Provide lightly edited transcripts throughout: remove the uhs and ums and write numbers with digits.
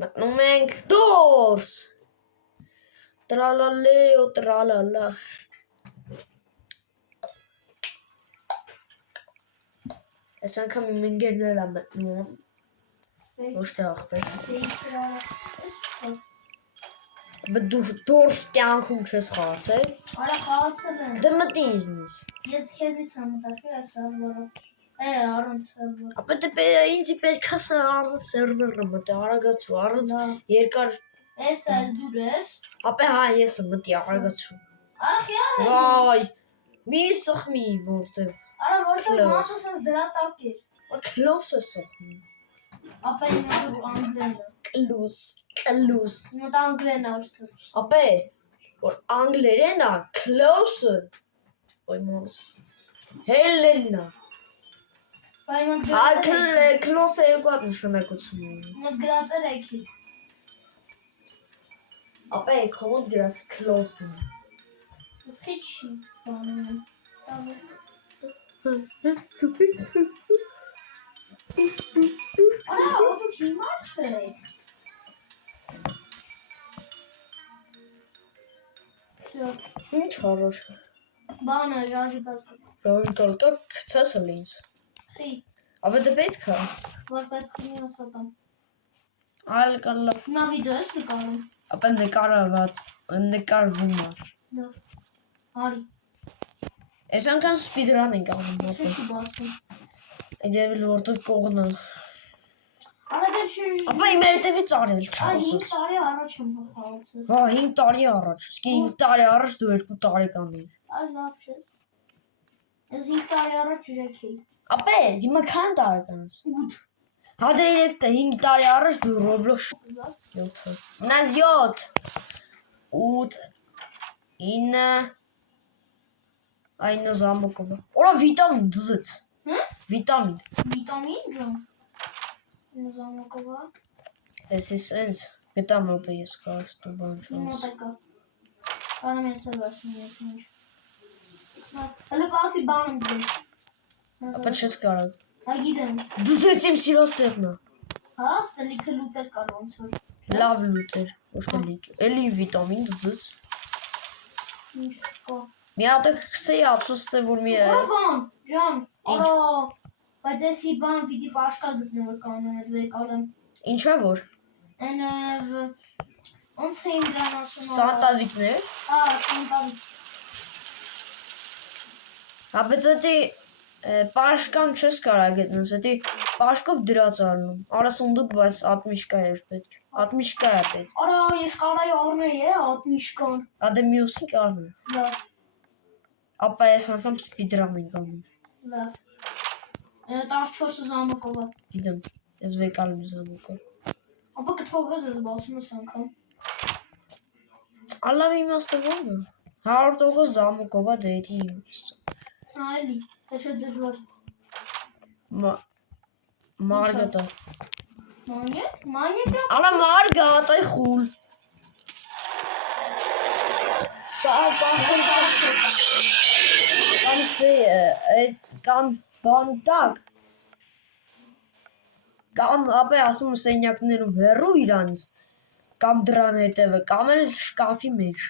Մտնում ենք դուրս։ Տրալալեո տրալալա։ Այս անգամ իմ ընկերն էլ է մտնում։ Ոչ թե ախպեր։ Բայց դու դուրս կյանքում չես խաղացել։ Արա խաղացել եմ։ Դե մտի ինձնից։ Ես քեզից եմ մտածել այս սերվերով։ Առանց սերվեր։ Ապա դե ինձ պետք է առանց սերվերը մտի, արագացու, առանց երկար։ Էս այլ դուր ես։ Ապա հա ես եմ մտի, արագացու։ Արա խիար է։ Վայ, մի սխմի որտեվ։ Արա որտեղ ոնց ես դրա տակ էր։ Կլոս է սխմի։ Ապա իմ անգլեն է։ Կլուս։ Մոտ անգլեն է ուստը։ Ապա որ անգլերեն է, close-ը։ Ոյ մոս։ Հելելնա։ Close-ը երկու հատ նշանակություն ունի։ Մոտ գրած էր եկի։ Ապա քոմոդ գրած close-ը։ Իսկ չի բանում։ Արա դու հիմա չէ։ Ինչ հարոր։ Բանը ժաժիկա։ Ժողովրդը գցած է ինձ։ Խի։ Ապա դե պետք է։ Որ պետք է ասատամ։ Այլ կալա։ Նա վիդեո ես նկարում։ Ապա նկարվում է։ Լավ։ Արի։ Այս անգամ սպիդրան ենք անում մոտը։ Չի բացում։ Այդել որտեղ կողնա։ Արա դե չի։ Ապա իմ հետևից արել Այ 5 տարի առաջ եմ խաղացել։ Հա 5 տարի առաջ։ Իսկ 5 տարի առաջ դու 2 տարեկան էիր։ Այ լավ չես։ Ես 5 տարի առաջ ջրեք էի։ Ապա հիմա քան տարեկան ես։ 8։ Հա դե 5 տարի առաջ դու Roblox 7։ Ունես 7 8 9 Այն զամոկովը։ Օրա վիտամին դզեց։ Վիտամին։ Վիտամին ջան։ Զամոկովա։ Ես սենց գտամ ապա ես կարստու բան չանց։ Մոտակա։ Կարամ ես վերցնեմ ես ինչ։ Հələ բացի բան եմ դու։ Ապա չես կարող։ Հա գիտեմ։ Դզեց իմ սիրած տեղն է։ Հա, ստելիքը լուտեր կար ոնց որ։ Լավ լուտեր, ոչ թե լիք։ Էլի վիտամին դզեց։ Ինչ կա։ Մի հատ քսեի ափսոս թե որ մի Բան, ջան, արա, բայց էսի բան պիտի պաշկալ գտնեմ կանոն այդ վեկալեմ։ Ինչա որ։ Այն ոնց էին դրան ասում։ Սանտավիկներ։ Հա, սանտավիկ։ Հա բայց դա պաշկան չես կարող գտնել, դա պաշկով դրած առնում։ 40 բայց ատմիշկա էր պետք։ Ատմիշկա է պետք։ Արա, ես կարայի առնել է ատմիշկան։ Հա դե մյուսի կառնում։ Լավ։ Ապա ես անգամ սպիդրան ենք անում։ Լավ։ 14 զամոկովա։ Գիտեմ, ես վեկալում զամոկով։ Ապա կթողես ես բացում ես անգամ։ Ալավ իմաստը ո՞րն է։ 100% զամոկովա դեթի իմաստը։ Այլի, դա շատ դժվար։ Մարգատա։ Մանյակ? Մանյակ է։ Ալա մարգատ, այ խուլ։ Կամ բանտակ։ Կամ ապա ասում սենյակներում հեռու իրանից։ Կամ դրան հետևը, կամ էլ շկաֆի մեջ։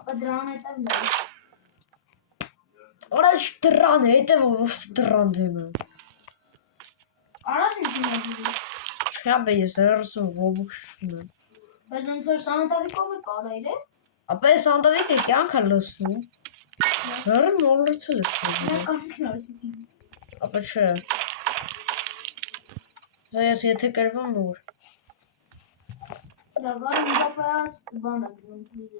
Ապա դրան հետևն է։ Արա դրան հետևը ոչ դրան դեմը։ Արաս ինչ ունի։ Չաբե ես դրսում Roblox ունեմ։ Բայց ոնց որ սանտավիկով է կարայր է։ Ապա ես սանդավիկը կյանք է լսնում։ Հեռը մոլրցել ես։ Ապա չէ։ Ես եթե կրվում նոր։ Լավան իբապես բան է։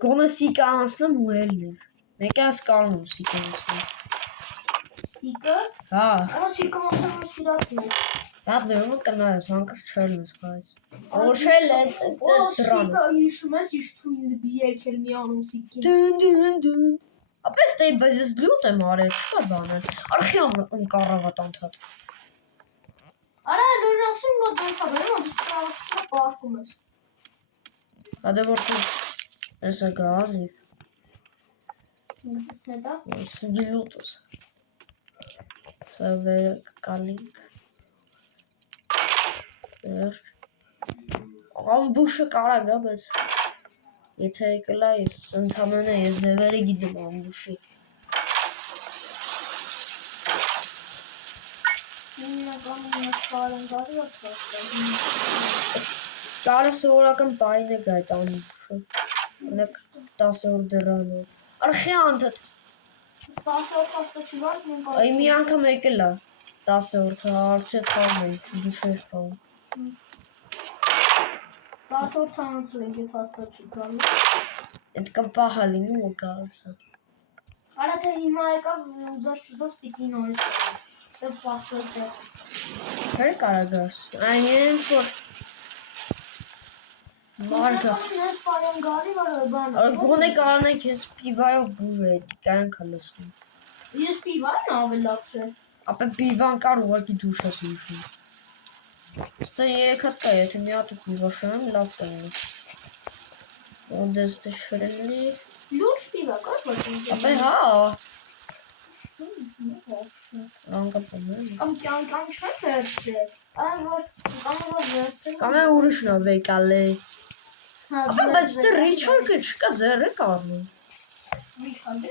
Գոնը սիկա անցնում ու ելներ։ Մեկ ես կարնում սիկա անցնում։ Սիկը։ Հա։ Արա սիկը ոնց սիրածն է։ Հա դերում կնայես, հանկարծ չել ես խայս։ Ոչել է դրան։ Սիկը հիշում ես ինչ թույլ եկել մի անում սիկին։ Դուն։ Ապա ստե բայց ես լուտ եմ արել, չկա բան։ Արխիամ կառավատ անդադ։ Արա դու ասում մոտ ոնց է ոնց պարտում ես։ Հա դե որ դու ես գազի։ Հետո։ Սգիլուտս։ Սավեր կալինք։ Ամբուշը կարա գա, բայց եթե եկլա ես ընդամենը ես ձևերը գիտեմ ամբուշի։ Կարը սովորական պայն է գա այդ ամբուշը։ Ունեք 10-րդ դրանը։ Արխի անթդ։ 10-րդ հաստա չվար մենք Այ մի անգամ եկել է 10-րդը արդյոք խաղում ենք, դուշեր խաղում։ 10-րդ անցել ենք այդ հաստա չի գալու։ Այդ կա պահա լինում ու գալսը։ Արա թե հիմա եկավ ուզած պիտի նորից գալու։ Դե ֆակտոր դե։ Հեր կարա գաս։ Այն ինձ որ Մարգա։ Ես պարեն գալի վարը բան։ Գոնե կանեք ես պիվայով բուժը կանք լսում։ Ես պիվան ավելացրել։ Ապա պիվան կար ուղղակի դուշ ես ուշում։ Ստե 3 հատ կա, եթե մի հատ պիվա շնեմ լավ կլինի։ Ոդես դե շրենլի։ Լուրջ պիվա կար ոչինչ։ Ապա հա։ Անկապում։ Կամ կյանքան չեմ վերցրել։ Այն որ վերցրել։ Կամ է ուրիշն է վեկալե։ Ապա բայց դե Ռիչարդը չկա ձերը կառնում։ Ռիչարդը։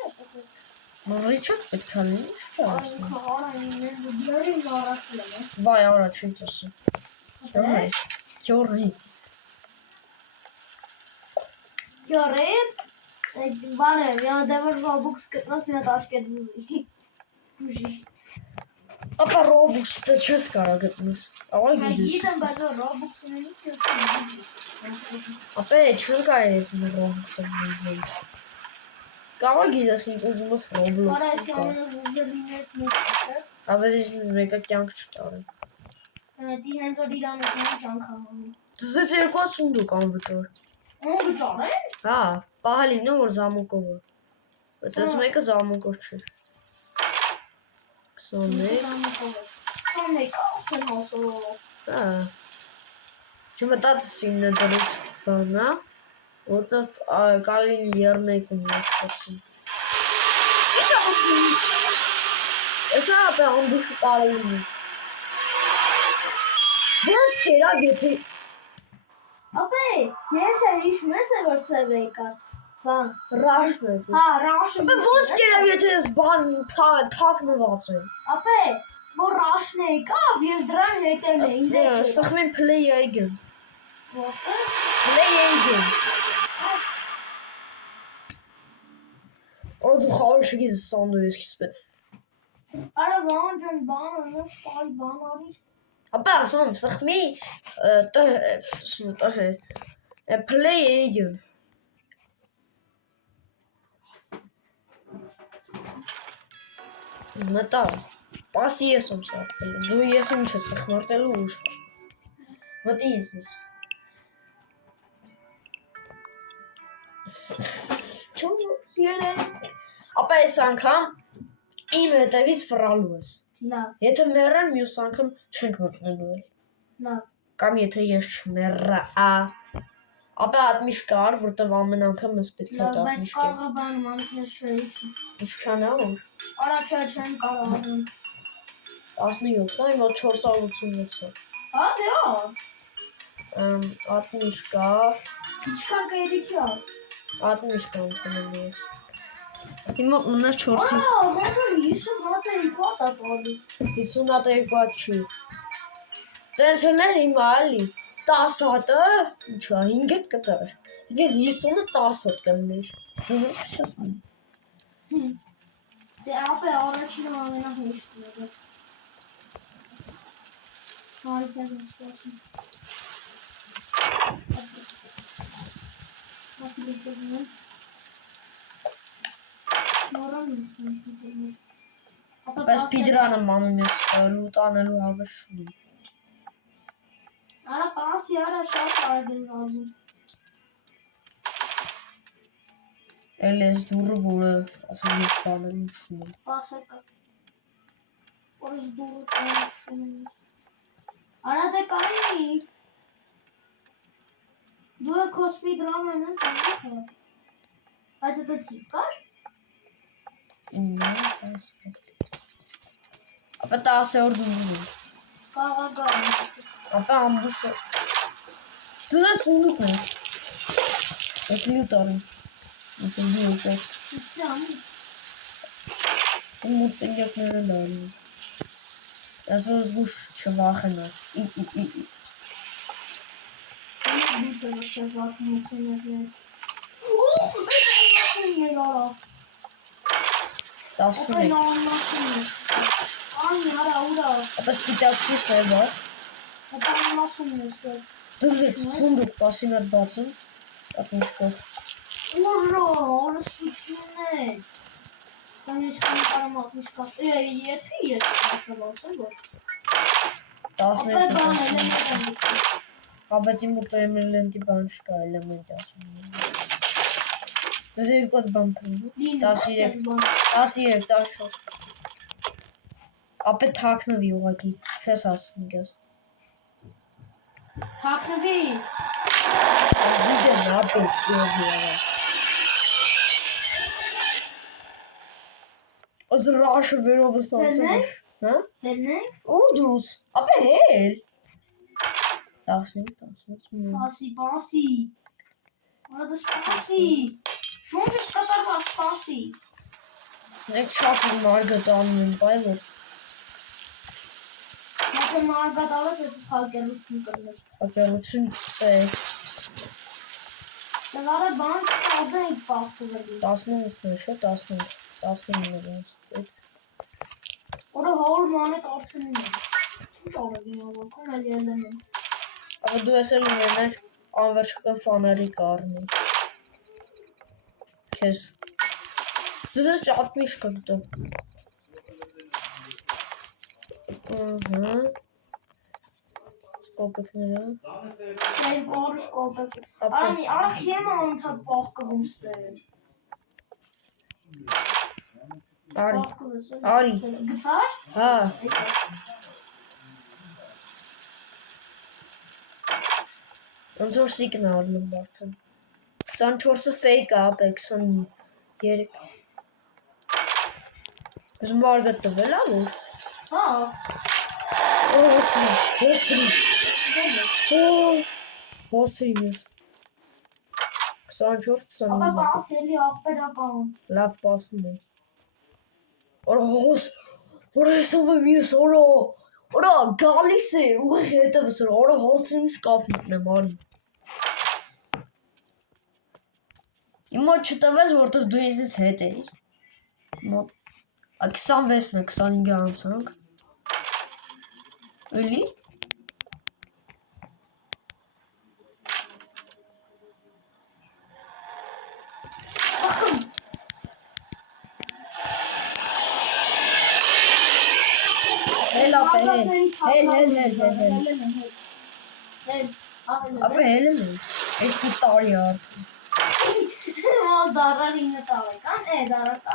Ռիչարդ պետք է լինի, չկա։ Արա ինձ դուրի վարացել է։ Վայ, արա չի տեսը։ Քյորի։ Քյորի։ Այդ բանը, մի հատ դեպր Robux գտնած մի հատ արկեդ ուզի։ Ուժի։ Ապա Robux-ը չես կարա գտնես։ Աղա գիտես։ Գիտեմ, բայց Robux ունենի քյորի։ Ապա չեմ կարա ես Robux-ը ունենալ։ Կարա գիտես ինձ ուզում ես Roblox։ Արա ես ամենազուզելիներս մեկը։ Ապա ես մեկը կյանք չտարի։ Դի հենց որ իրանից մի կյանք համանի։ Դες 280 կան վճար։ Վճար է։ Հա, պահա լինում որ զամուկով է։ Բայց ես մեկը զամուկով չէ։ 21 21 արդեն հոսով։ Հա։ Չմտածես ինը դրից բանա, որտեվ կարին երնեկում ես խոսում։ Ես ապա ամբուշը կարելին։ Ոնց կերավ եթե Ապե, ես հիշում եմ որ սև եկա։ Բան, ռաշն է։ հա, ռաշը։ Ապա ոնց կերավ եթե ես բան թաքնված եմ։ Ապե, որ ռաշն եկավ, ես դրան հետել եմ, ինձ եկել։ Սխմին play again։ Որտե՞ղ։ Play again։ Օր դու խաղալ չգիտես սանդուիչ կիսպետ։ Արա վան ջան, բան անես, պայ բան արի։ Ապա ասում սխմի play again։ Մտա, պասի ես եմ սարքել, դու ես եմ չես սխմորտելու ուշ։ Մտի իզնես։ Չոս յենեն։ Ապա ես անգամ իմ հետևից վրալու ես։ Լավ, Եթե մեռան մյուս անգամ չենք մտնելու էլ։ լավ։ Կամ եթե ես չմեռա, ապա ատմիշ կար, որտև ամեն անգամ ես պետք է Լավ, բայց ատմիշ կեր։ կարողա բանում անքնես շեյքի։ Ինչքան է որ։ Արա չեմ կարող անում։ 17, նայ մոտ 486 է։ Հա, դե ա։ Ատմիշ կա, Ինչքան կերիքի ա։ ատմիշ կա ընդունել ես։ Հիմա մնաց 4-ի։ Արա, ոնց որ 50 հատ է իքոտ ա տալի։ 50 հատ չի։ Տես հներ հիմա ալի 10 հատը, ինչա 5 հատ կտար։ Դե 50-ը 10 հատ կլներ։ Դες պիտի։ Դե ապե առաջինը ամենահեշտն է։ Հարիկ եմ սպասում։ Ասի դեպքում։ Նորան ինձ։ Բայց պիդրանը մանում ես լուտանելու հավես չունի։ Արա պասի արա շատ արագ են վազում։ Էլ ես դուրը, որը ասում ես բանելու չունի։ Պասեկա։ Որս դուրը տանը չունի։ Արա դե կանի։ Դու է կոսպի դրաման են չունի։ Բայց դա թիվ կար։ Ապա 10 օր դու ունի։ Կաղագար։ Ապա ամբուշը Դու ծունուկ ես։ Եկի ուտարի։ Ինչի ուտը։ Մուծենյակները դարի։ Այսօր զգուշ չվախենար։ Ապա սպիտակի սևա։ Դու ծունուկ պասինատ բացում։ Ապինչկով։ Ուրա, օրսություն է։ Կանես կարամ ապինչկով։ Եթի ասել որ։ 12 Ապա մուտո էմելենտի բան չկա էլեմենտ ասում։ Դες երկու բան փնու։ 13 14 Ապա թաքնվի ուղակի, չես ասում ես։ Թաքնվի։ Դիդե նապե չողի։ Ազրաշը վերով ստացել։ Հա? Հելնենք։ Ու դուս։ Ապա հել։ 15 Պասի։ Արա դες պասի։ Շունչ ես կատարված պասի։ Նեք չասում մարգատ անում են, բայ որ։ Եթե մարգատ ալած է հակելություն կրներ։ Հակելություն է։ Դավարը բան չկարդը ենք պաղթուվելի։ 19 է, չէ, 19 Որը հոր մանետ արդյունին է։ Ինչ արև ինավակում էլ ելեմ եմ։ Ապա դու ես էլ ունեներ անվերջական ֆաների կարնի։ Քեզ։ Դու ես ճատ միշկա գտո։ Սկոպեկները։ Սեն կորը շկոպեք։ Արախ եմ անթատ պաղկվում ստել։ Արի։ Գտար։ Հա։ Ոնց որ սիգնալն եմ բարդան։ 24-ը fake է, ապա 23։ Ես մարգատ տվել ա որ։ Հա։ Հոսրի ես։ 24-25։ Ապա պասելի աղպերապան։ Լավ պասում եմ։ Օրա հեսով եմ ես, օրա գալիս է, ուղիղ հետևս էր, օրա հոսրին շկաֆ մտնեմ, արի։ Իմ մոտ չտվեց, որտեղ դու իզից հետ էիր։ 26-ն է, 25-ը անցանք։ Էլի։ Հել ապա հել եմ, երկու տարի արդեն։ Մոզ դարար 9 տարեկան, դարար 10։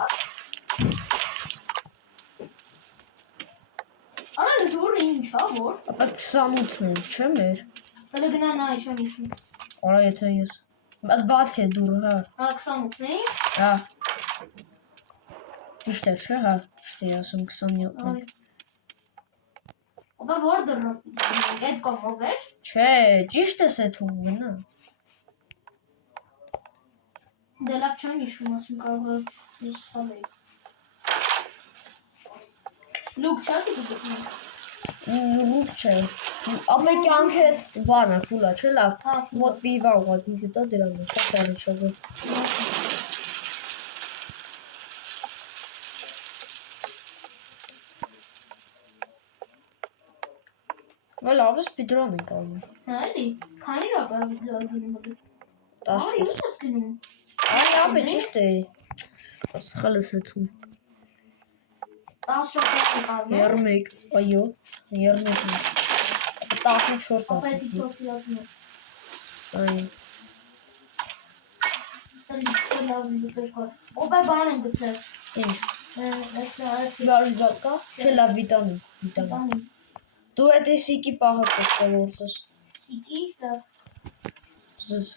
Արա զդուրը ինչա որ։ Ապա 28-ն է, չէ մեր։ Հələ գնա նայ չեմ իշում։ Արա եթե ես։ Բայց բացի է դուրը, հա։ Հա 28-ն է։ Հա։ Ճիշտ է, չէ, հա, ճիշտ է ասում 27-ն է։ Ապա որ դրնով պիտի այդ կողմով էր։ Չէ, ճիշտ ես էդ ու գնա։ Դե լավ չեմ իշում, ասում կարող է ես սխալ էի։ Լուկ չէ դու գտնում։ Լուկ չէ։ Ապա կյանքը հետ բան է, ֆուլ է, չէ, լավ։ Մոտ պիվա ուղղակի գտա դրան, կացարի չողը։ Լավ է սպիդրան ենք անում։ Հա էլի, քանի րոպե գնում է։ 10 Արի ինչ ես գնում։ Արի ապա ճիշտ է։ Սխալ ես լցում։ 10 րոպե կանում է։ 31, այո, 31։ 14 Ապա ասեցի։ դիպոս լացնում։ Այո։ Ստել լավ դուր կար։ Օպե բան եմ գտել։ Ինչ։ Այս Բաժակա, չէ լավ վիտամին։ տանի։ Դու այդ սիկի պահը կողորցես։ Սիկի լավ։ Զզ։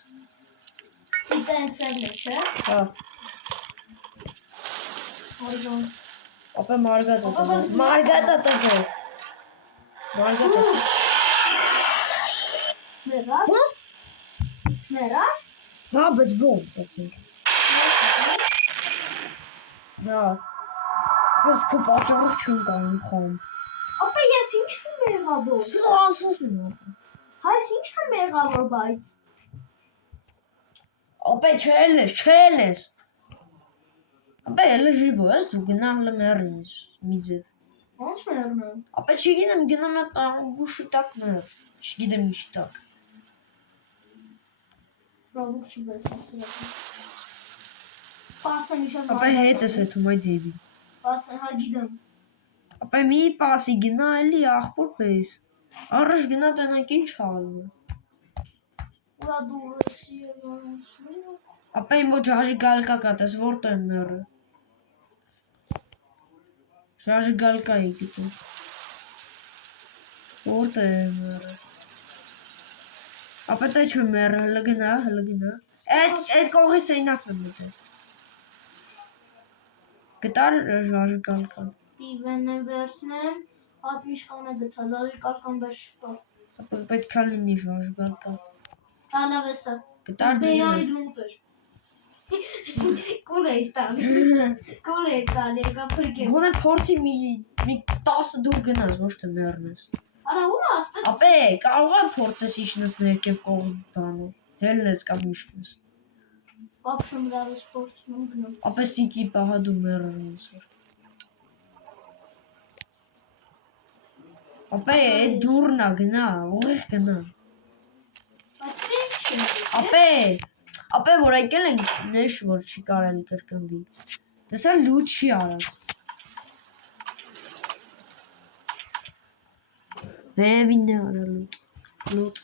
Սիտենսերն է, չէ։ Հա։ Որոն։ Ապա մարգատա տվել։ Մարգատա տվել։ Մարգատա։ Մերա։ Ոնց Մերա։ Հա, բայց ո՞նց ասել։ Հա։ Բայց քո պատճառով չեմ կարող խոմ։ Ապա ես ինչ եմ եղավոր։ Սա ասում եմ։ Հայս ինչ եմ եղավոր բայց։ Ապա չելես։ Ապա ելը ժիվո ես դու գնա լմերինս միձև։ Ոնց մեռնեմ։ Ապա չգիտեմ գնում եմ տանգուշի տակ մեր։ Չգիտեմ ինչ տակ։ Ռոբոտ չի բերել։ Պասը նշան։ Ապա հետս է թում այդ դեպի։ Պասը հա գիտեմ։ Ապա մի պասի գնա էլի աղբոր պես։ Առաջ գնա տնակ ինչ ալու։ Ուրա դուրսի ոնցու։ Ապա իմ ոչ հաժի գալկա կատես որտե մերը։ Ժաժի գալկա է գիտեմ։ Որտե մերը։ Ապա դա չէ մերը, հլը գնա։ Այդ կողի սեյնակն եմ մտել։ Գտար ժաժի գալկան։ Պիվենը վերցնեմ, հատ միշկանը գտա, ժաժի գալկան դա շպա։ Ապա պետք է լինի ժաժի գալկա։ Հալավ էսա։ Գտար Բերանի դրում։ դրումտեր։ Կոլեի ստալի։ Կոլեի ստալի, կապրկե։ Գոնե փորձի մի 10 դուր գնաս, ոչ թե մեռնես։ Արա ուրա աստա։ Ապե կարող եմ փորձես իջնես ներքև կողմ բանով։ Հելնես կամ իջնես։ Ապշում լավս փորձում գնում։ Ապե սիկի պահա դու մեռնես։ Ապե դուրնա գնա, ուղիղ գնա։ Բայց ինչ չի։ Ապե որ եկել ենք նեշ որ չի կարելի կրկնվի։ Տեսա լուտ չի արած։ Վերևին է արել լուտ։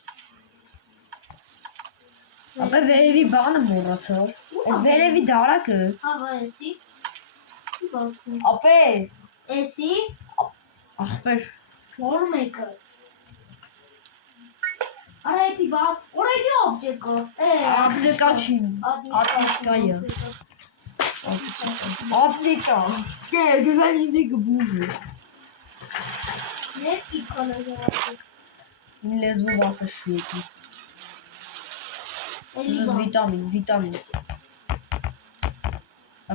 Ապե վերևի բանը մոռացա։ Այդ վերևի դարակը։ Հա վայսի։ Բացում։ Ապե Էսի ախպեր որ մեկը։ Արա էդի բաց, օրայդի օբջեկտը։ Օբջեկտա չի։ Ատմիշկայա։ Օբջեկտա։ Գգանից դիգ բուժը։ Net իքոնոզը։ Իմ լեզվով ասած շուտի։ Էլի Դες վիտամին։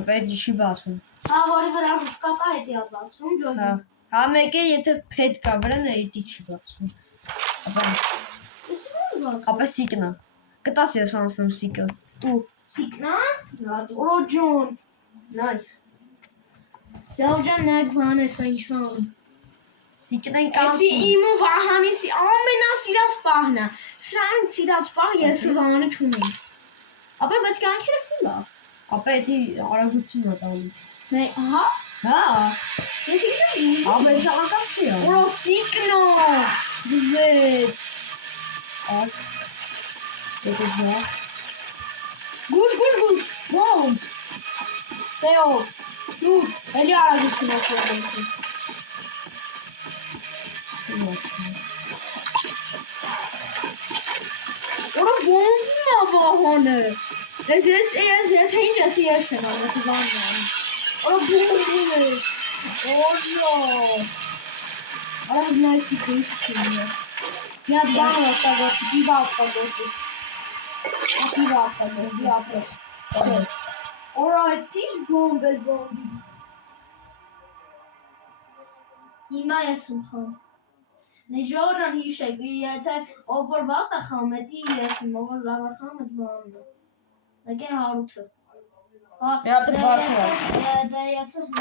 Ապա էդի չի բացվում։ Հա որի վրա մուշկակա էդի բացում ջոգի։ Հա մեկը եթե փետ կա վրան էդի չի բացվում։ Ապա սիկնա։ Կտաս ես անցնեմ սիկը։ Դու սիկնա։ Օրոջոն։ Նայ։ Դավջան նայ բան է սա ինչան։ Սիկնեն Էսի կանցնում։ իմ ու Վահանիսի ամենասիրած պահն է։ Սրանք սիրած պահ ես ու Վահանը չունենք։ Ապա բայց կանքերը ֆուլ է։ Ապա էդի արագություն է տալի։ Հա։ Հա։ Ես իմ։ Ապա ես անկապ չի։ Օ սիկնո։ Դզեց։ Ակ։ Դե դա։ Գուր։ Ոնց։ Տեո։ Դու էլի արագություն ես ունեցել։ Ora bomba Vahane. Es եթե ինչ ես եշեն անես բանն։ Ora bomba։ Օլո։ Ora նայսի քիչ։ Я дам того, дива того. Ապրես։ Ora էտի բոմբել բոմբի։ Հիմա ես եմ խաղ։ Նեժորան հիշեք, եթե ով որ վատը խամետի ես եմ, ով որ լավը խամետ բանն է։ Մեկը հարութը։ Հատը բարձր է։ Դա ես եմ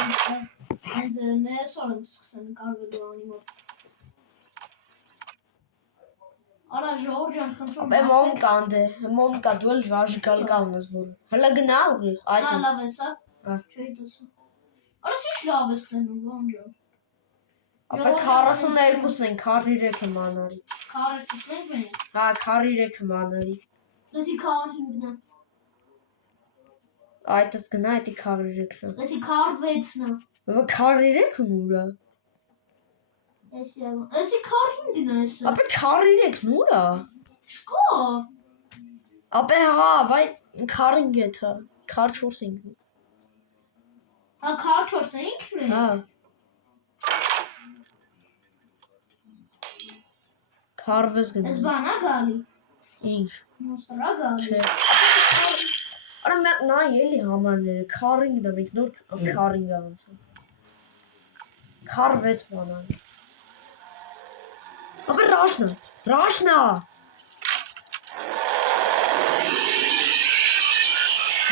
հենց նեսոր եմ սկսեմ կարվելու անի մոտ։ Արա ժորջան խնդրում Ապա մոմկա դու էլ ժաժի գալկան ես որ։ Հələ գնա ուղիղ, այդ Հա է։ լավ ես, հա։ Չէի տեսա։ Արա ինչ լավ ես տենում, ոնջա։ Ապա 42-ն են, 43-ը մանարի։ 43-ն են։ Հա, 43-ը մանարի։ Լսի 45-ն է։ Այդս գնա, այդի 43-ն է։ Լսի 46-ն է։ Ապա 43-ն ուրա։ Էսի 45-ն է էսը։ Ապա 43-ն ուրա։ Չկա։ Ապա հա, վայ 45-ը, 44-ն։ Հա 44-ն է։ Հա։ 40 գնա։ Էս բանա գալի։ Ինչ։ Մոնստրա գալի։ Չէ։ Արա նա էլի համարները քարինգն է, մենք նոր քարինգ անցա։ Քար 6 մանան։ Ապա Ռաշնա։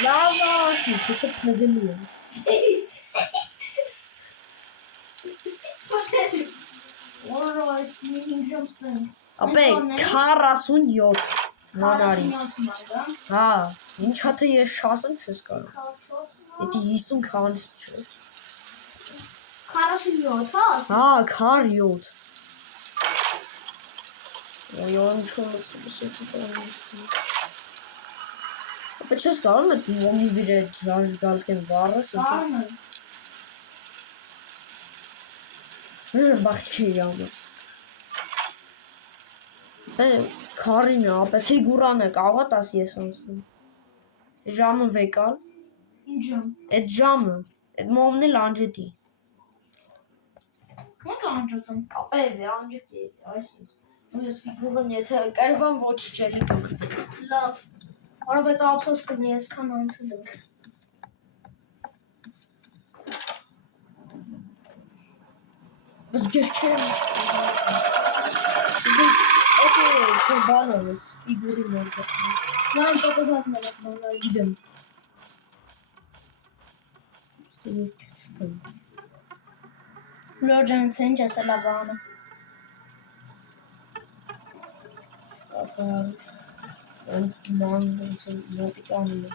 Լավա, թե փնջելի է։ Որը այս ինժամ ստեն։ Ապա 47 մանարի։ 47 մանա։ Հա, ինչա թե ես չասեմ չես կարող։ Էդի 50 քանից չէ։ 47, հա։ Հա, քար 7։ Ոյ, Ապա չես կարող մեկ ոմի վիրը գալկեն վառս։ Բախչի յամը։ Քարին է, ապա ֆիգուրան է, կարող տաս ես անցնում։ Ժամը վեկալ։ Ինչ ժամ։ Այդ ժամը, այդ մոմն էլ անջետի։ Ո՞նց անջոտում։ Ապա է անջետի, այսինքն։ Ես ֆիգուրան եթե կերվան ոչ չելի կգնի։ Լավ։ Արա բայց ափսոս կլինի, այսքան անցել եմ։ Բայց գերքերը Այսը չէ բանան ես, ֆիգուրի մոտ գտնի։ Նայ տոկոսած մենակ բանալ։ Գիտեմ։ Լորջան ցենց ասելա բանը։ Ման մոտիկանում է։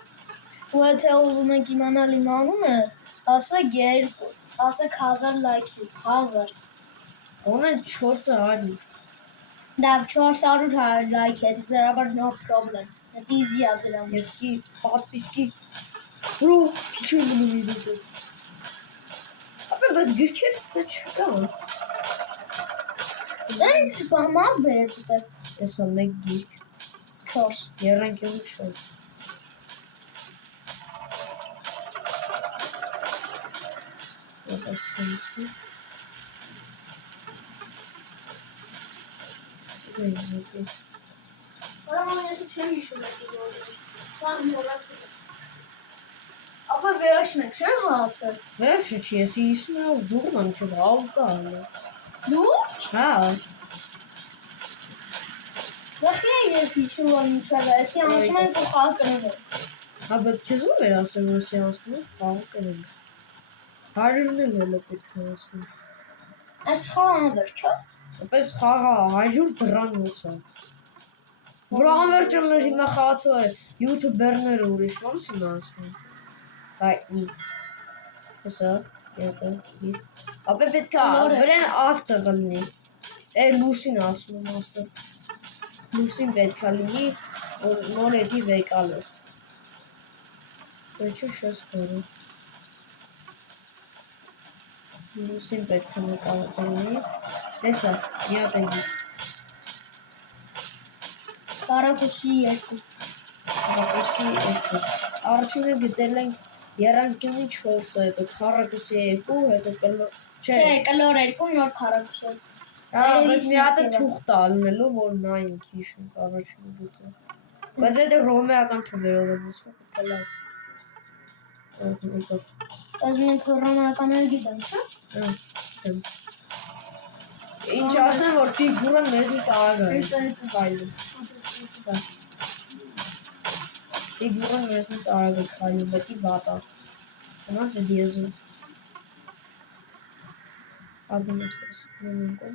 Ու եթե ուզում եք իմանալ իմ անունը, ասեք 1000 լայքի, 1000։ Ունեն 400։ Դավ 400 լայք է, դրա համար no problem։ It's easy է դրան։ Եսկի պատպիսկի Բրո, քիչ ունի վիդեո։ Ապա բայց գրքեր ստա չկան։ Դեն բաման բերեց դե։ Եսա մեկ գիրք 4։ Երանկյունի 4։ Եպասկոնիցի։ Ուրեմն ես չեմ հիշում այդ դուրը։ Սան մոռացել եմ։ Ապա վերջն եք չէ՞ հասել։ Վերջը չի, ես 50 դուրն չէ, ավ կա։ Դու՞։ Հա։ Ո՞նց ես հիշում եմ ինչա, այսի անցում եմ ու խաղ կնեմ։ Հա, բայց քեզ ով էր ասել, որ սեանսն է, խաղ կնենք։ 100-ն էլ է պետք է ասում։ Այս խաղը վերջա։ Ապես խաղա 100 դրանոց է։ Որ անվերջը մեր հիմա խաղացող է յութուբերները ուրիշ ոնց են ասում։ Հայտնի։ Հեսա, յետը, իր։ Ապա պետք է վրեն աստղ լինի։ Լուսին ասում եմ աստղ։ Լուսին պետք է լինի, որ նոր էդի վեկալ ես։ Պետք է շես խորը։ Լուսին պետք է նկարած լինի։ Հեսա, յետը իր։ Կարակուսի 2։ Քառակուսի 2։ Առաջինը գտել ենք երանկյունի 4-ը, հետո քառակուսի 2, հետո կլոր, չէ, կլոր 2 նոր քառակուսի։ Հա, բայց մի հատ է թուղթ ալնելու, որ նայենք հիշենք առաջինը գծը։ Բայց այդ ռոմեական թվերով է բուսվում, պետք է լավ։ Բայց մենք ռոմեականները գիտենք, չէ՞։ Հա, դեմ։ Ինչ ասեմ, որ ֆիգուրան մեզնից արագ է։ Քայլում։ Ֆիգուրան մեզնից արագ է քայլում, պետք է վատա։ Ոնց է դիեզում։ Ագնոց մենկո։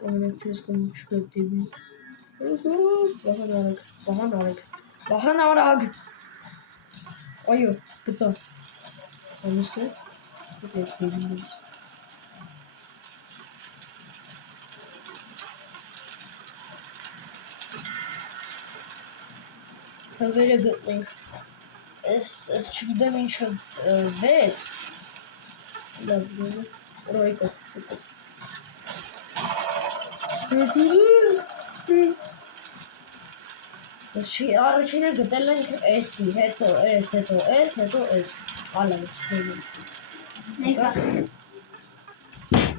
Օրինակ թես կոմ չկա դեպի։ Վահան արագ։ Այո, գտա։ Ամուսը։ Դե դեպի։ Թվերը գտնենք։ Ես չգիտեմ ինչը 6։ Լավ, ռոյկո։ Չի առաջինը գտել ենք S-ի, հետո S, հետո S, հետո S։ Ալավ։ Մեկա։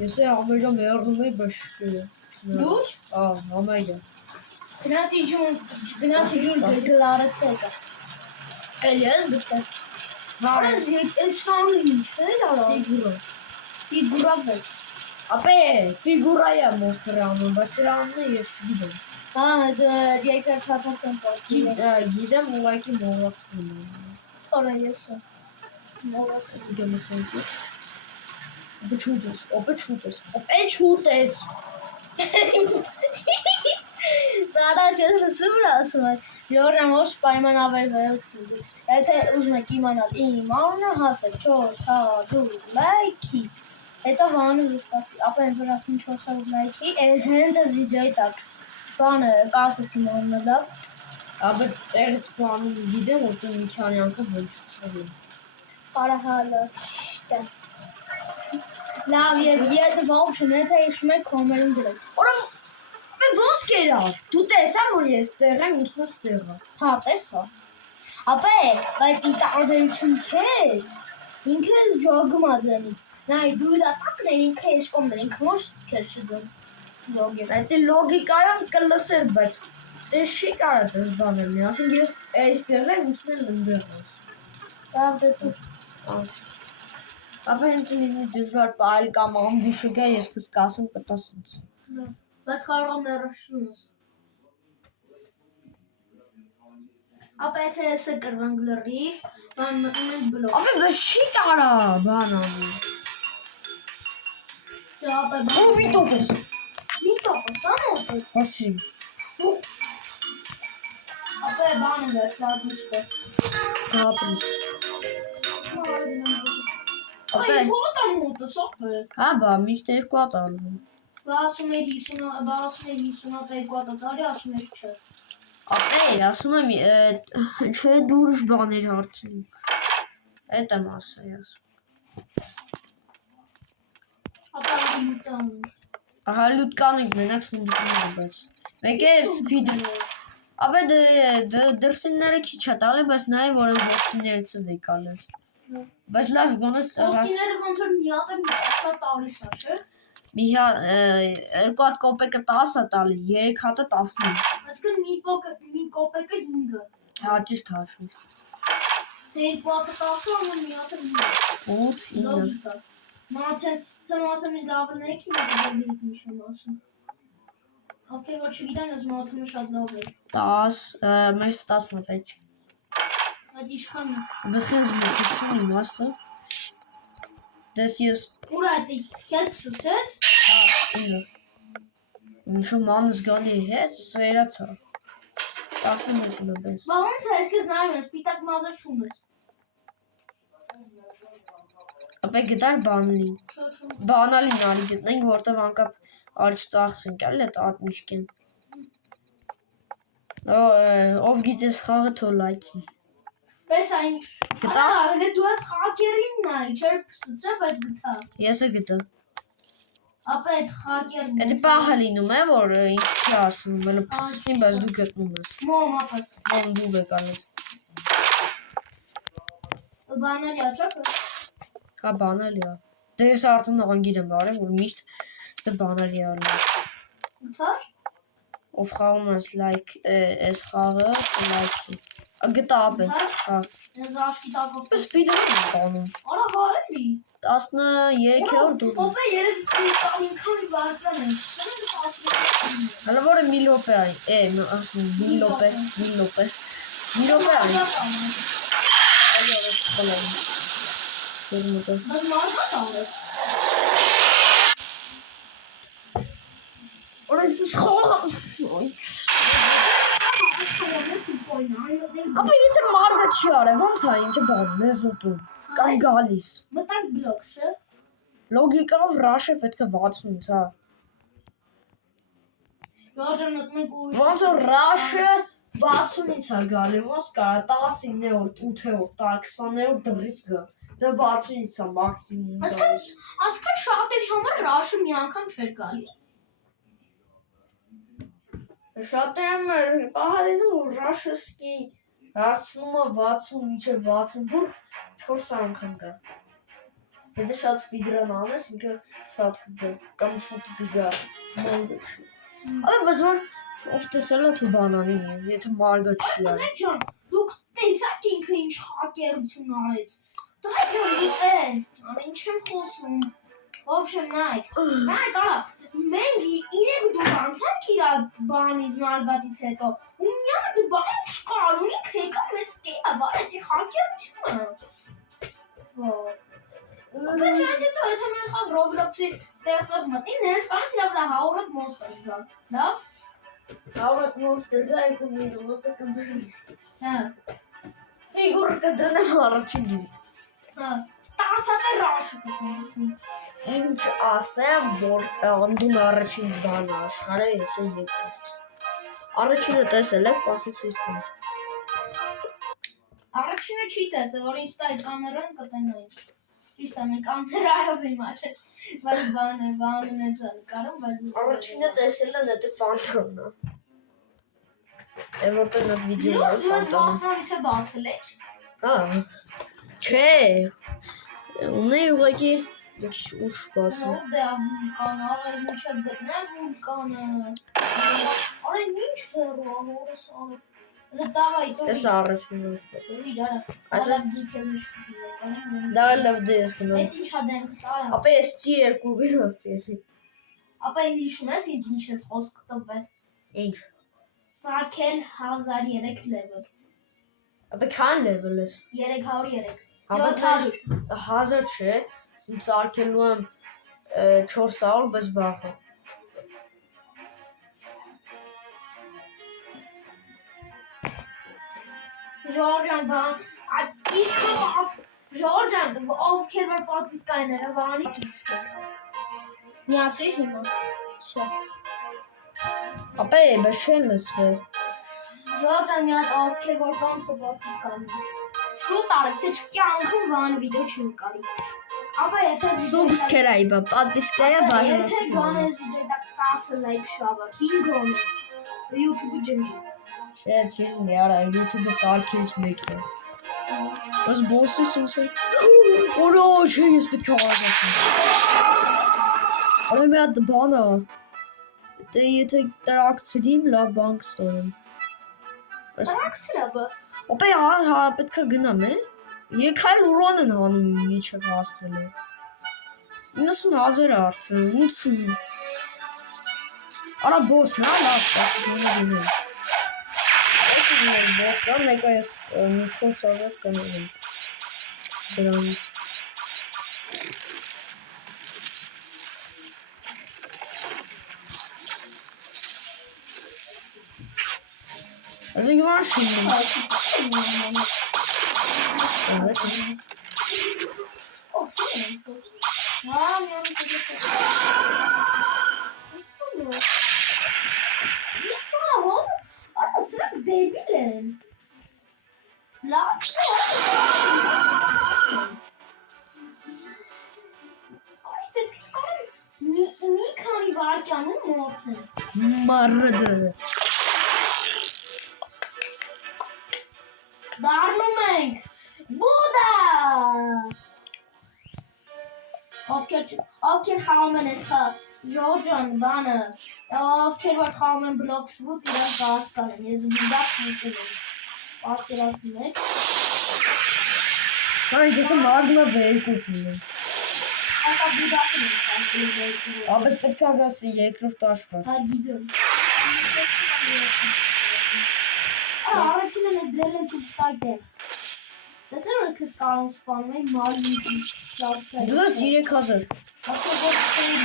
Ես ամերը մերնում էի, բայց չկերը։ Դու՞։ Ամայրը։ Գնացի ջուն գլարացի եկա։ Էլի ես գտա։ Վարես այս սանը ինչ է դարա։ Ֆիգուրա 6։ Ապե ֆիգուրա է մոստրանը, բայց սրանն է ես գիտեմ։ Հա, եկա չափական պատկի։ Գիտեմ ուղղակի մոռացնում եմ։ Արա եսը։ Մոռացի գեմսենքի։ Opet չուտես։ Դարա չես լսում ասում է։ Լորան ոչ պայմանավորվածություն։ Եթե ուզում եք իմանալ իմ անունը, հասեք 400 լայքի։ Հետո վանում ես սպասի, ապա հենց որ ասում 400 լայքի, հենց այս վիդեոյի տակ բանը կասես իմ անունը լավ։ Ապա տեղից բանում գիտեմ, որ դու մի քանի անգամ հնչեցրել եմ։ Արահալը, շտա։ Լավ եւ եթե ոобще եթե հիշում եք կոմերում դրեք։ Օրա ոնց կերավ։ Դու տեսար որ ես տեղ եմ, ինքն ես տեղը։ Հա, տեսա։ Ապա բայց ի տարբերություն քեզ ինքս ջոգում ադրանից։ Նայ դու դա տակներ ինքը ես կոմներ ինքը ոչ քեզ շդում։ Լոգի։ Այդ լոգիկայով կլսեր, բայց դե չի կարա դες բաներն։ Ասենք ես այստեղ եմ, ինքն էլ ընդեղ եմ։ Լավ դե դու։ Ապա ինձ լինի դժվար պայել կամ ամբուշը գա, ես կսկասեմ պտասից։ Բայց կարող եմ երաշունս։ Ապա եթե ես կրվանք լրիվ, բան մտնում ենք բլոկ։ Ապա բայց չի կարա բան անի։ Ապա Մի տոպս։ մի տոպս անոտ։ Հասի։ Ապա բանը դες լավ միշտ։ Ապրես։ Ապա ո՞տ ամոթը սոփը։ Հա, բա միշտ երկու հատ անում։ 60-50 հատ տարի ասում եք չէ։ Ապա ասում եմ, չէ դուրս բաներ հարցնում։ Էդ եմ ասա ես։ Ապա մտանք։ Ահա լուտկանիկ մենակ սնդիկում եմ, բայց մեկ է սպիդն։ Ապա դրսինները քիչ է տալի, բայց նաև որ ոստիներից է վեկալես։ Բայց լավ գոնես Ոստիները ոնց որ մի հատ եմ 10 տալիս է, չէ։ մի երկու հատ կոպեկը 10 է տալի, 3 հատը 15։ Այսինքն մի կոպեկը 5-ը։ Հա, ճիշտ հաշվիր։ Թե երկու հատը 10-ը, ու մի հատը 5-ը։ 8, 9։ Լոգիկա։ Մաթեմատիկից լավն է քիչ դեպի ինչ եմ ասում։ Ովքեր ոչ չգիտեն, ես մաթեմատիկը շատ լավ եմ։ 10, մեզ 10 մտեց։ Այդ իշխան է։ Բխինձ մտություն իմաստը։ Դες ես Ուրա դի քեզ փսուց։ ինձ։ Ինչու մանս գանի հետ զերացա։ 11 լոբես։ Բա ոնց է, ես քեզ նայում եմ, պիտակ մազը չունես։ Ապա գտար բանլի։ Շոչում։ Բանալին արի գտնենք, որտեվ անկապ արջ ծախսենք էլ այդ ատմիշկեն։ Ով գիտես խաղը թո լայքի։ Պես այն Գտա։ Հələ դու ես խակերին նայ, չէ՞ փսուց, բայց գտա։ Եսը գտա։ Ապա այդ խակերն։ Էդի պահը լինում է, որ ինչ չի ասում, էլ փսսնի, բայց դու գտնում ես։ Մոմ ապա։ Մոմ դու վեկալետ։ Բանալի աճակը։ Հա բանալի է։ Դե ես արդեն աղանգիր եմ արել, որ միշտ ստե բանալի արել։ Ուտար։ Ով խաղում ես լայք այս խաղը, լայքի։ Գտա ապե։ Հա։ Ես աշկի տակով։ Պես սպիդն եմ կանում։ Արա հա էլի։ 13-րդ դու։ Ապա երեք ինքան վարդան են։ Հələ որը մի լոպե այն, ասում մի լոպե։ Մի լոպե այն։ Այո, խոլան։ Դերմոտը։ Բայց մարդա տալը։ Օրես խողը։ Ապա եթե մարդը չի արել, ոնց է ինչ բան, մեզ ուտում, կամ գալիս։ Մտանք բլոկ, չէ։ Լոգիկով ռաշը պետք է 60, հա։ Ռոժան մտնում ուրիշ։ Ոնց որ ռաշը 60-ից է գալի, ոնց կարա 19-րդ, 8-րդ, 20-րդ դրից գա։ Դա 60-ից է մաքսիմում գալիս։ Այսքան շատերի համար ռաշը մի անգամ չէր գալի։ Շատերը պահալինու ռաշը սկի հասցնում է 60 մինչև 64 4 անգամ գա։ Եթե շատ սպիդրան անես, ինքը շատ կգա, կամ շուտ կգա, մոնդը շուտ։ Բայց որ Ով տեսել է თუ բանանի, եթե մարգա չի արի։ Ջան, դուք տեսաք ինքը ինչ հակերություն արեց։ Դայ ինչ եմ խոսում։ Ոբշեմ նայք արա, մենք իրեք դուք անցանք իրա բանից մարգատից հետո, ու միանը դու բան չկար, ու ինք եկա մեզ կերա, վար էտի հակերությունը։ Պես շանց հետո եթե մենք խաղ Roblox-ի ստեղծող մտին, նես կանց իրա վրա հաուրդ մոստր գա, լավ։ Հաուրդ մոստր գա, երկու մինոտը կմբերի։ Հա։ Ֆիգուր կդնեմ առաջին դու։ Հա։ Տասատը ռաշը կտեսնի։ Ինչ ասեմ, որ անդուն առաջին բանը աշխարհը, ես է երկրորդ։ Առաջինը տեսել եք, պասի ցույց տամ։ Առաջինը չի տեսել, որ ինստա այդ կամերան կտենային։ Ճիշտ է, մենք կամերայով իմաչել, բայց բանն է նկարում, բայց Առաջինը տեսել եմ, դա ֆանտոմն է։ Է որտեղ նա վիդեոն է Դու ֆանտոմը։ բացանից է բացել եք։ Հա։ Չէ։ Ունի ուղղակի մի քիչ ուշ բացում։ Դե վուլկան, արես միջև գտնեմ վուլկանը։ Արա ինչ հեռու ահորս արը։ Դա դավայ տո։ Էս առաջինը։ Իրա։ Այսպես դու քեզ շփի։ դա լավ դես կնա։ Այդ ինչա դենք տարա։ Ապա ես չի երկու գնացի։ Ապա էլ հիշում ես ինձ ինչ ես խոսք տվել։ Ինչ։ Սարքել 1003 level։ Ապա քան level ես։ 303։ Հավատալ 1000 չէ, սարքելու եմ 400, բայց վաղը։ Ժորժան, Ժորժան, ովքեր որ պատվիսկայները, վանի տվիսկը։ Միացրի հիմա։ Շա։ Ապա բաշել լսվել։ Ժորժան, մի հատ ովքեր որ կան պատվիսկայները։ Շուտ արեք, թե չկյանքում վան վիդեո չի նկարի։ Ապա եթե Subscribe, подпиская, եթե пожалуйста։ գոնես վիդեոյի տակ 10 լայք շավակ, 5 գոնե։ YouTube-ը ջնջի։ Չէ, արա YouTube-ը սարքես մեկն է։ Բայց բոսը սենսե։ Օրո, չէ, ես պետք է ավարտեմ։ Արա մի հատ բանը։ Դե եթե տրակցրին, լավ բան կստորեմ։ Տրակցրա բա։ Ապա հա, պետք է գնամ, է։ Եկալ ուրոն են հանում միջև հասնել է։ 90,000 արդեն, 80։ Արա բոսն է, լավ, գնամ։ Բոստա մեկ այս 4,000 կանեմ դրանից Ազգի մաշին Սրանք դեբիլ են։ Լավ այս տեսքից կան մի քանի վարկյանում մորթ են։ Մարդ Դառնում ենք Բուդա։ Ովքեր խաղում են այս Ժորժան բանը, ովքեր որ խաղում են Blox Food, իրանք կհասկանան, ես Բուդա ֆուտում եմ, պատկերացնում եք։ Այն ես մագնա վեյկուսն եմ։ Ահա Բուդա ֆուտում եմ։ Ապա պետք է գասի երկրորդ աշխարհ։ Հա գիտեմ։ Առաջինը մեզ դրել են տուստայտեր։ Դասեր որ քս կարող սպանում են մալինի լավսը։ Դուք 3000։ Ահա որ դեմ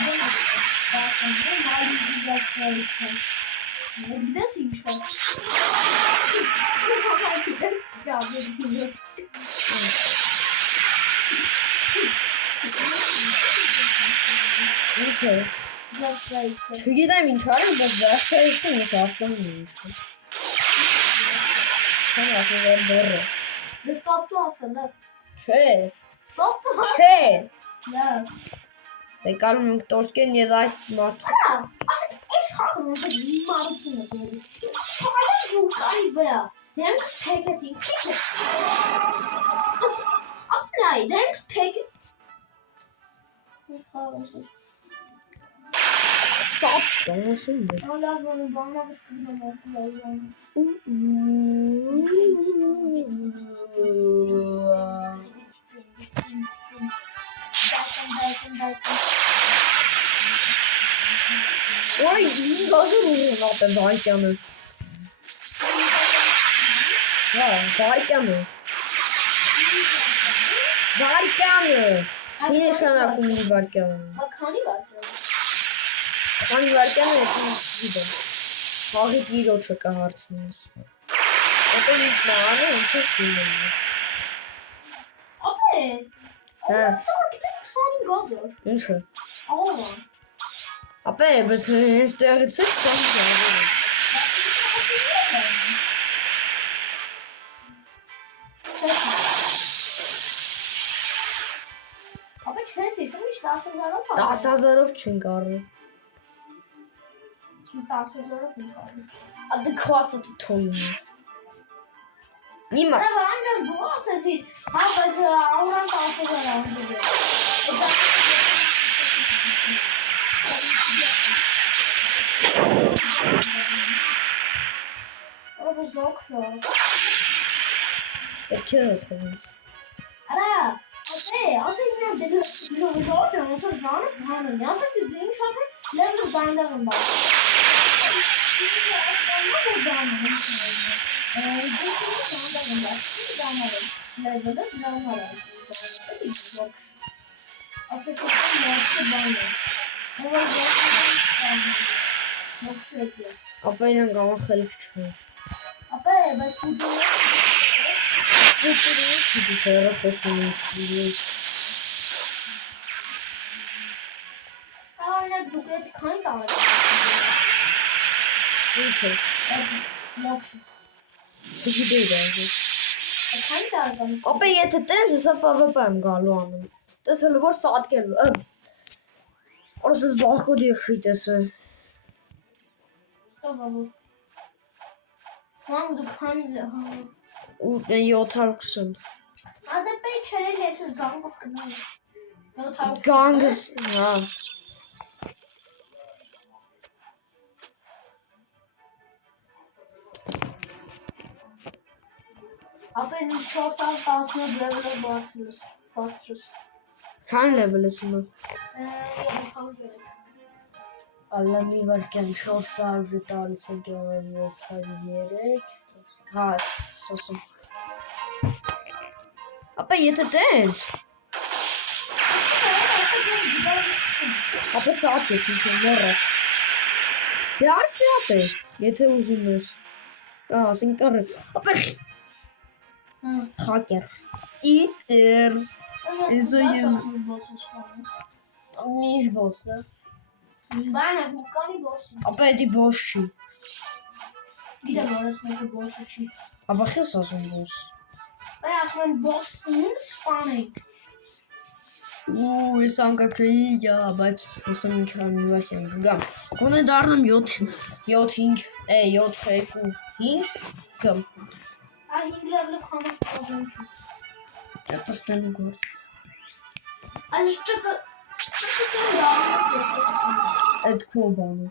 բախում մալինի լավսը։ Դες ինչ է։ Ջաբը։ Ինչ է։ Զասպայցը։ Չգիտեմ ինչ արի, բայց զասպայցը ես հասկանում եմ ինչ։ Չեմ ասել դեռ։ Դե ստոպտու ասել է։ Չէ։ Ստոպտու։ Չէ։ Լավ։ Եկալու ենք տոշկեն եւ այս մարդու։ Այս հաղը ոնց է մարություն է դերի։ Հայը յուկայի վրա։ Դեմքս թեկեցինք։ Ապնայ, դեմքս թեկեց։ Ես խաղը։ Stop. Donasın mı? Hala bana sıkıntı Oy, gaza vuruyor zaten varken mi? Ya, varken mi? Varken mi? Seni sana kumlu varken mi? Bak hani var? Kan varken mi? Gibi. Vakit değil o çok ağırsınız. Bakın ne çok bilmiyorum. Abi. He. Senin gazı. Neyse. Ama. Abi, biz större Zustand haben. Aber Chelsea, schon nicht das Saison. Da Sazarov garı. Şimdi daha Saison finale. Adı Kvart'ı toyunu. Niemand. Aber andere du hast es nicht. Aber es auch noch das Saison. Aber es auch schon. Etkiler tabii. Ara. Hey, also ich bin der so Sorte, und so Sahne, haben ja so die Dinge schaffen, Level Bandern bauen. Apa yine gama xeli küçük. Apa, bas kucu. Gidi sonra koşuyor. Sana duket kan da. Neyse. Yok. Sıkı değil bence. Kan da. Apa yetetten så sappa vapam galuanım. Det skulle vara saat gel. Orası balko diye şitesi. Tamam. Hangi kan da? Den jag talksın. Hadi be içeri leses gang of kanal. Ganges. Ja. Aber in çok sağ basma level basıyoruz. Kan level ismi. Bakalım gerek. Allah bir varken şu sarı tanesi görüyor diyerek. Ha, susum. Apa yetetten. Apa saat geçsin sonra. Ders yapı. Yete uzunuz. Aa, sen karı. Apa. Hacker. Teacher. Isso. Miś boss, ne? Bana bu kan boss. Apa die bosschi. Gidelim orasına boss için. Apa gisteren zo'n boss. Ja, als mijn boss in spanning. Ich sag okay, ja, aber jetzt sind kein Wörtchen gegangen. Kone darnam Joting, Hing, komm. Ha hingilerle kanat alacağım çünkü. Das ist dann gut. Also çıkı ya. Et Koban.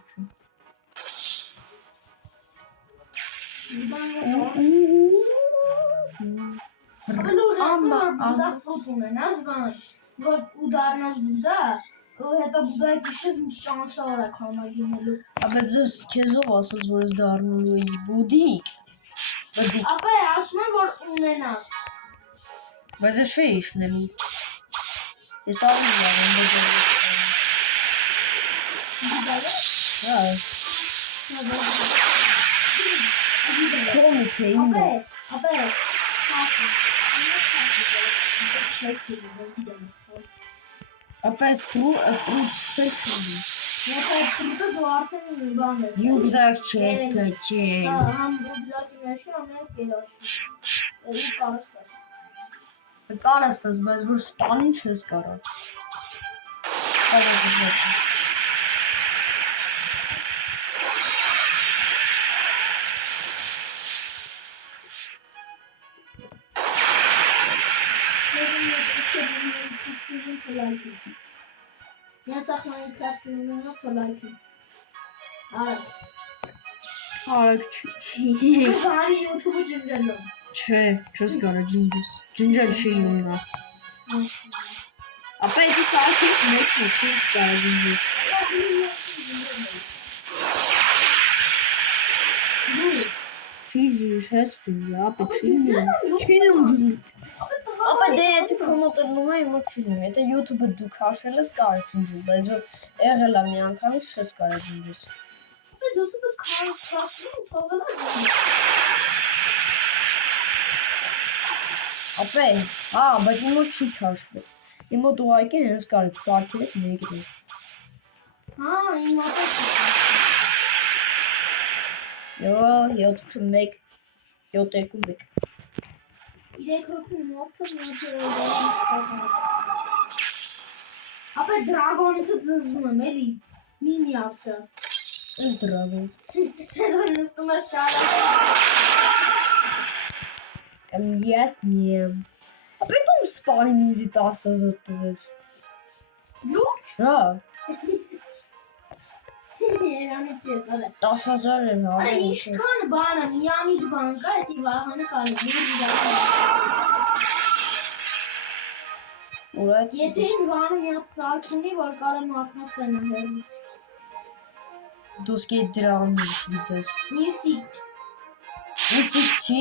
Burada fotoğrafı nazvan. Udar nas burada. Это burada yetişiriz şansı olarak kalma günlük. Aber das ist kein sowas, als würde es da nur Budik. Budik. Aber erstmal war unnenas. Weil sie schön schnell. Ist auch nicht mehr, wenn wir ja. Komm, Chain. Aber. Aber es fruit Ja, fruta doğarken bandes. Yüksek çeşke çeşke. Ham burada güneşi ama hep geliyor. İlk araslar. Garas tas bez var Spaniškas kara. Ja, sag mal, Klasse nur noch verleihen. Արագ չի։ Զանի YouTube-ը ջնջելու։ Չէ, չես կարող ջնջես։ Ջնջել չի ունենա։ Ապա դա սարքից մեկն է, չի կարող ջնջել։ Չի ես ջնջել, ապա չի ջնջել։ Ապա դե եթե կոմենտնում եմ, ոչ չի լինում։ Եթե YouTube-ը դու քաշել ես, կարող ջնջել, բայց որ եղել է մի անգամ, չես կարող ջնջել։ YouTube-ը քաշում, թողել է։ Ապա, բայց իմ մոտ չի քաշվել։ Իմ մոտ ուղղակի հենց կարելի սարքել ես մեկն է։ Իմ մոտ է։ Yo, 7-1 7-2-1 Իրեք հոգու մոտը Ապա դրագոնիցը ձզվում եմ, էլի, մինիացը։ Ես դրագոն։ Դրագոն նստում ես շարը։ Ես նիեմ։ Ապա դու սպանի ինձի 10,000 տվեց։ Լուրջ։ Հա, Երանի պես, արա։ 10,000 են հա։ Արա ինչքան բան է, միամիտ բան կա, էդի վահանը կարելի Ուրա։ Եթե ինձ վանը մի հատ սարք ունի, որ կարեմ մարդնաց տենեմ հերից։ Դու սկե դրան դիտես։ Ինսիկտ։ Ինսիկտ չի,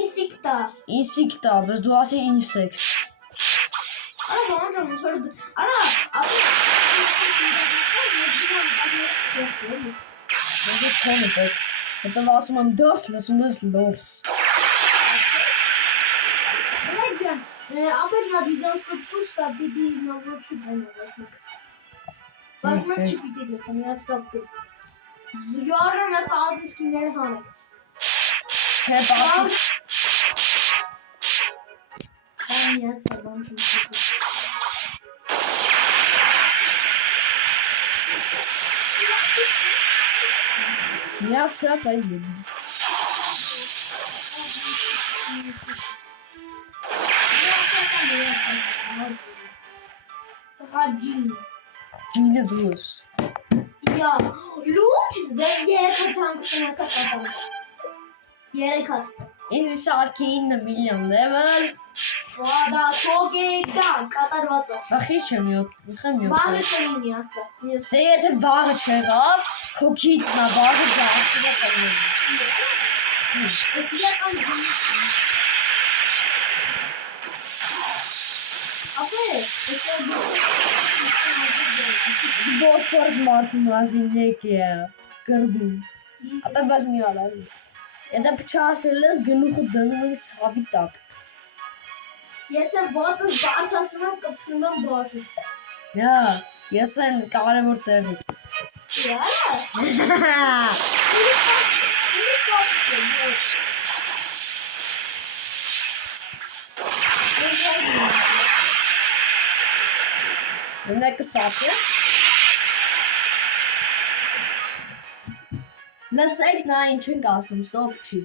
Ինսիկտա։ Ինսիկտա, բայց դու ասի ինսեկտ։ Արա բանջամ, արա, Ես չեմ պետք։ Հետո ասում եմ դորս, լսում ես լորս։ Ապա նա դիդոս կպուստա պիտի նորոց չպենով։ Բայց մենք չպիտի լսեմ, նա ստոպտուր։ Յորը նա պահատիսկիները հանեք։ Չէ, պահատիս։ Միած սարվան չմսուսի։ Միած շատ այդ եմ։ Տղաջին։ Ջինը դու ես։ Յա, լուջ, դե երեքը ծանկություն ասա կատամ։ Երեքատ։ Ինձ սարքի 9 միլիոն level։ Վադա, թոգե դա, կատարվածը։ Բախի չեմ խեմ Վաղը կլինի ասա։ Դե եթե վաղը չեղավ, քո քիթնա վաղը ջահատիվա կլինի։ Ես իրական Ապե, ես Բոսկորս մարդու մասին եկի է, գրգում։ Ապա բաց մի արավ։ Եթե փչարսել ես գլուխը դնում ենք ցավի տակ։ Ես ոտս բարձրացնում եմ, կպցնում եմ դորը։ Հա, ես են կարևոր տեղի։ Մեկը սապ է։ Լսեք նա ինչ ենք ասում, ստոպ չի։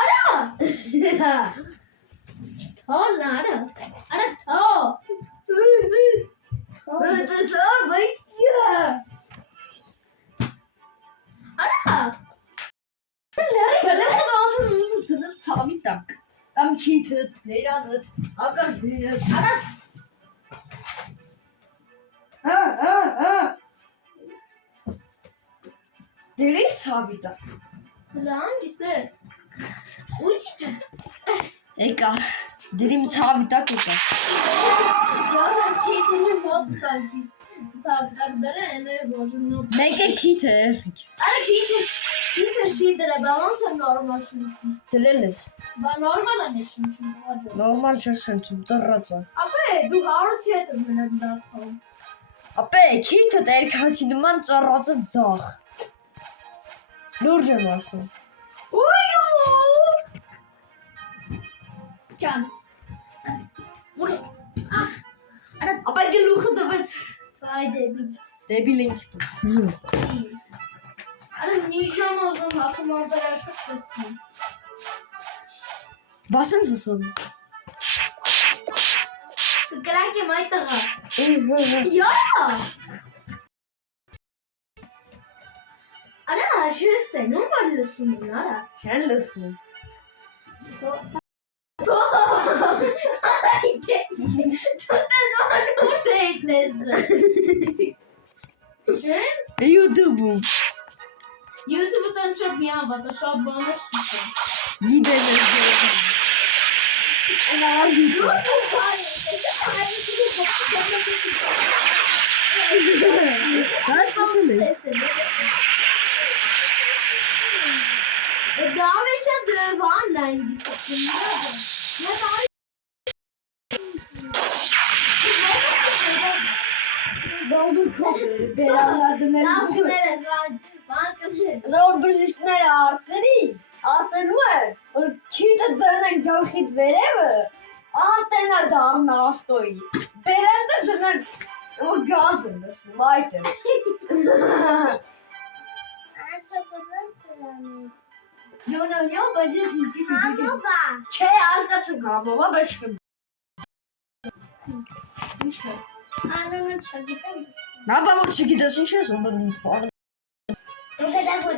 Արա! Թողն արա, արա թող։ Տեսա, բայյա։ Արա! Բելեմ ու դանցում դնես ցավի տակ։ Կամ քիթդ, ներանդ, ակաշնիդ։ Արա! Դերի ցավի տակ։ Լանգիստ է։ Ուչիջը։ Եկա, դերիմ ցավի տակ եկա։ Յարա շեյտինը ոտ սալքիս։ Ցավտակ դերը էնե ոժնո։ Մեկը քիթը եղիք։ Արա քիթը շիդերը բալանս է նորմալ շնչում։ Դրել ես։ Բա նորմալ է շնչում։ Նորմալ չես շնչում, ծռած է։ Ապե դու հարուցի հետ մնաք դարձավ։ Ապե քիթը տերքացի նման ծռածը ձախ։ Լուրջ եմ ասում։ Ճան։ Ապա գլուխը տվեց։ Վայ դեբիլ։ Դեբիլ ինքս։ Արա նիշան ոզում ասում ալտարաշը չստում։ Բասեն զսում։ կրակեմ այդ տղա։ Յա։ Արա, շուստեն, ում որ լսում են, արա։ Չեն լսում։ Այդե։ Թուտես անում դեյք լեսը։ YouTube-ում։ YouTube-ը տան շատ միանվատ, շատ բաներ սուսը։ Գիտեմ ես։ Այն արհիտ։ Հա, տեսել եմ։ Da am ieșit de online discuțiile. Zor kopya. Belanlardan Zor բժիշկները արծերի, ասելու է, որ քիթը դնեն գլխիդ վերևը, անտենա դառնա ավտոյի, բերանդը դնեն, որ գազ են դսնում, այդ է։ Նո, բայց ես իսի կուտուտի։ Չէ, ասկացում համովա, բայց շկմ։ Ինչ է։ Անունը չգիտեմ։ Նա բավոր չգիտես ինչ ես, ում բնձում սպարը։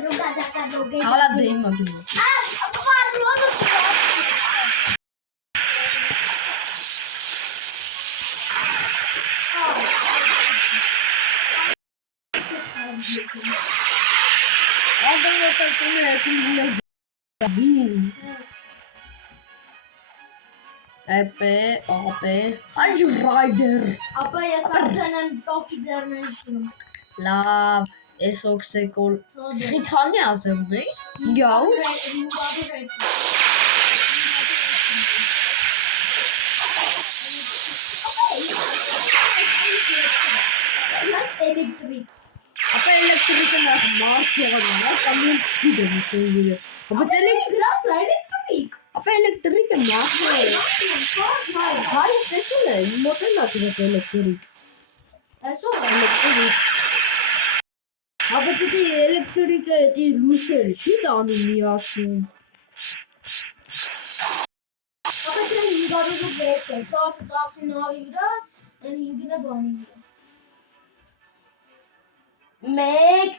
Դուգադակա։ Հալա դեյմ մագինը։ Պարլոնը չկա։ Անդր ոտարկում է եկում միլիոն Էպե, ապե, անջ ռայդեր։ Ապա ես արդեն եմ տոկի ձեռներս դնում։ Լավ, ես օքսեկոլ։ Խիթալնի ազերում էիր։ Գյաու։ Էլեկտրիկ։ Ապա էլեկտրիկը նախ մարդ հողանում է, կամ ես չգիտեմ ինչ են գիրը։ Ապա Գրած է էլեկտրիկ։ Ապա էլեկտրիկը մարդ է։ Հայ, տեսել է, մոտ են ակրած էլեկտրիկ։ Այսօր Էլեկտրիկ։ Ապա դի էլեկտրիկը դի լուսերը չի տանում միացնում։ ապա դրան 500 բերես է, 4 ծախսի նավի վրա, այն 5-ը բանի վրա։ Մեկ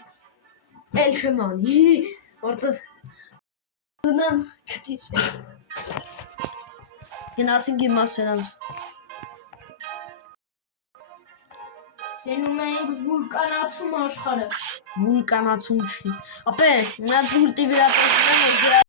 էլ չեմ անի, որտև դնեմ քթիս է։ Գնացինք իմ ասերանց։ Դենում ենք վուլկանացում աշխարհը։ Վուլկանացում չի։ Ապե, մի հատ վուլտի վրա տեսնեմ, որ